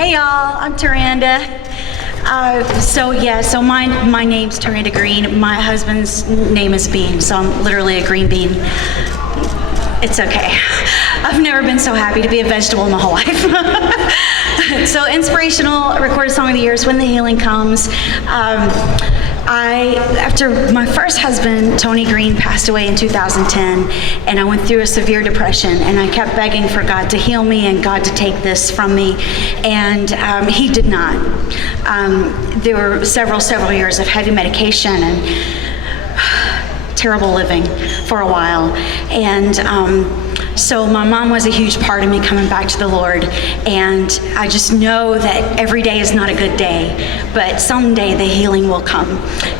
Hey y'all, I'm TaRanda. So my name's TaRanda Greene. My husband's name is Bean, so I'm literally a green bean. It's okay. I've never been so happy to be a vegetable in my whole life. So Inspirational Recorded Song of the Year is When the Healing Comes. After my first husband, Tony Greene, passed away in 2010, and I went through a severe depression, and I kept begging for God to heal me and God to take this from me, and He did not. There were several years of heavy medication and terrible living for a while, and so my mom was a huge part of me coming back to the Lord, and I just know that every day is not a good day, but someday the healing will come,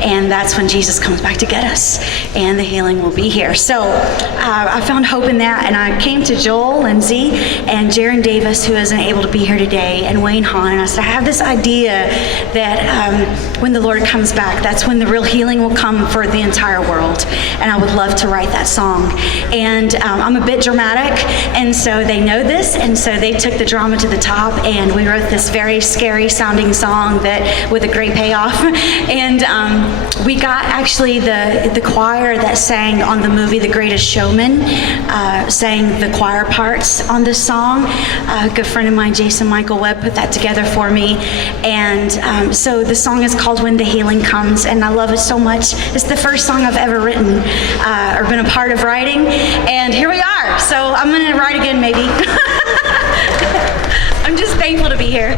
and that's when Jesus comes back to get us, and the healing will be here. So I found hope in that, and I came to Joel and Z and Jaron Davis, who isn't able to be here today, and Wayne Hahn, and I said, I have this idea that when the Lord comes back, that's when the real healing will come for the entire world, and I would love to write that song. And I'm a bit dramatic, and so they know this, and so they took the drama to the top, and we wrote this very scary sounding song that with a great payoff. And we got actually the choir that sang on the movie The Greatest Showman sang the choir parts on this song. A good friend of mine, Jason Michael Webb, put that together for me, and so the song is called When the Healing Comes, and I love it so much. It's the first song I've ever written or been a part of writing, and here we are. So I'm going to write again, maybe. I'm just thankful to be here.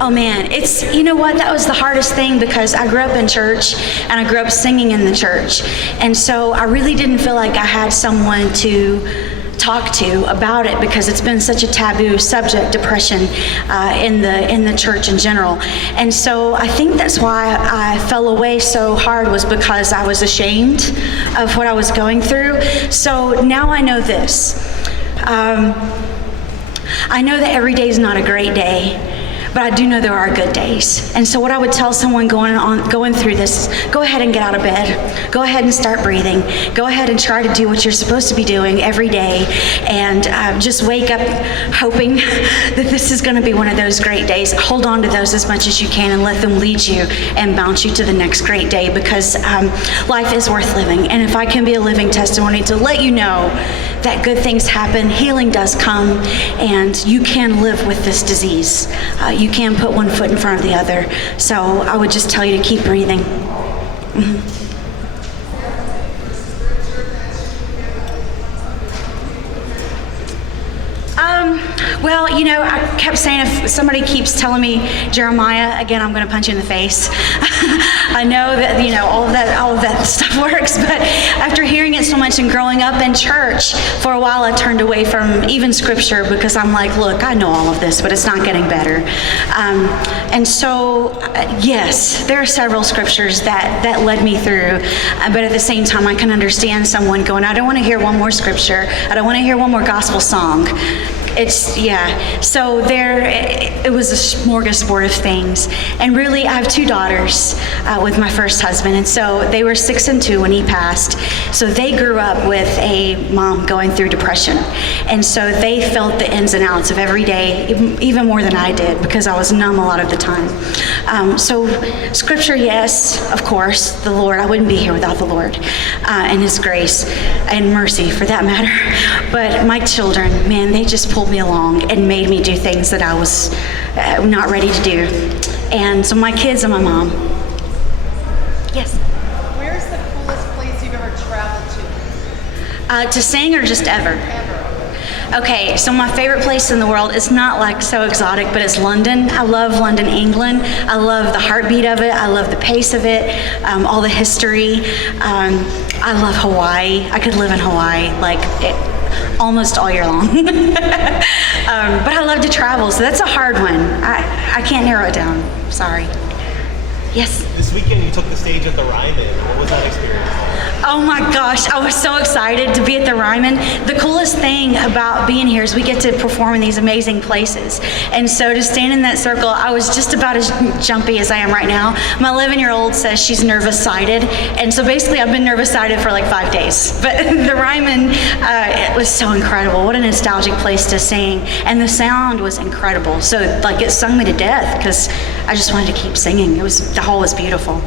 Oh man, you know what, that was the hardest thing, because I grew up in church and I grew up singing in the church. And so I really didn't feel like I had someone to talk to about it, because it's been such a taboo subject, depression, in the church in general. And so I think that's why I fell away so hard, was because I was ashamed of what I was going through. So now I know this. I know that every day is not a great day, but I do know there are good days. And so what I would tell someone going through this, go ahead and get out of bed. Go ahead and start breathing. Go ahead and try to do what you're supposed to be doing every day. And just wake up hoping that this is going to be one of those great days. Hold on to those as much as you can and let them lead you and bounce you to the next great day, because life is worth living. And if I can be a living testimony to let you know that good things happen, healing does come, and you can live with this disease. You can put one foot in front of the other. So I would just tell you to keep breathing. Mm-hmm. Well, you know, I kept saying, if somebody keeps telling me Jeremiah again, I'm going to punch you in the face. I know that, you know, all of that stuff works, but after hearing it so much and growing up in church, for a while I turned away from even scripture, because I'm like, look, I know all of this, but it's not getting better. And so, yes, there are several scriptures that led me through, but at the same time, I can understand someone going, I don't want to hear one more scripture. I don't want to hear one more gospel song. So it was a smorgasbord of things. And really, I have two daughters with my first husband, and so they were 6 and 2 when he passed. So they grew up with a mom going through depression. And so they felt the ins and outs of every day, even more than I did, because I was numb a lot of the time. So scripture, yes, of course, the Lord. I wouldn't be here without the Lord and His grace and mercy, for that matter. But my children, man, they just pulled me along and made me do things that I was not ready to do. And so my kids and my mom. Yes? Where's the coolest place you've ever traveled to? To sing, or just ever? Okay, so my favorite place in the world is not like so exotic, but it's London. I love London, England. I love the heartbeat of it. I love the pace of it, all the history. I love Hawaii. I could live in Hawaii almost all year long. But I love to travel, so that's a hard one. I can't narrow it down. Sorry. Yes. This weekend you took the stage at the Ryman. What was that experience like? Oh my gosh, I was so excited to be at the Ryman. The coolest thing about being here is we get to perform in these amazing places. And so to stand in that circle, I was just about as jumpy as I am right now. My 11-year-old says she's nervous-sided. And so basically I've been nervous-sided for like 5 days. But the Ryman, it was so incredible. What a nostalgic place to sing. And the sound was incredible. So like it sung me to death because I just wanted to keep singing. The hall was beautiful.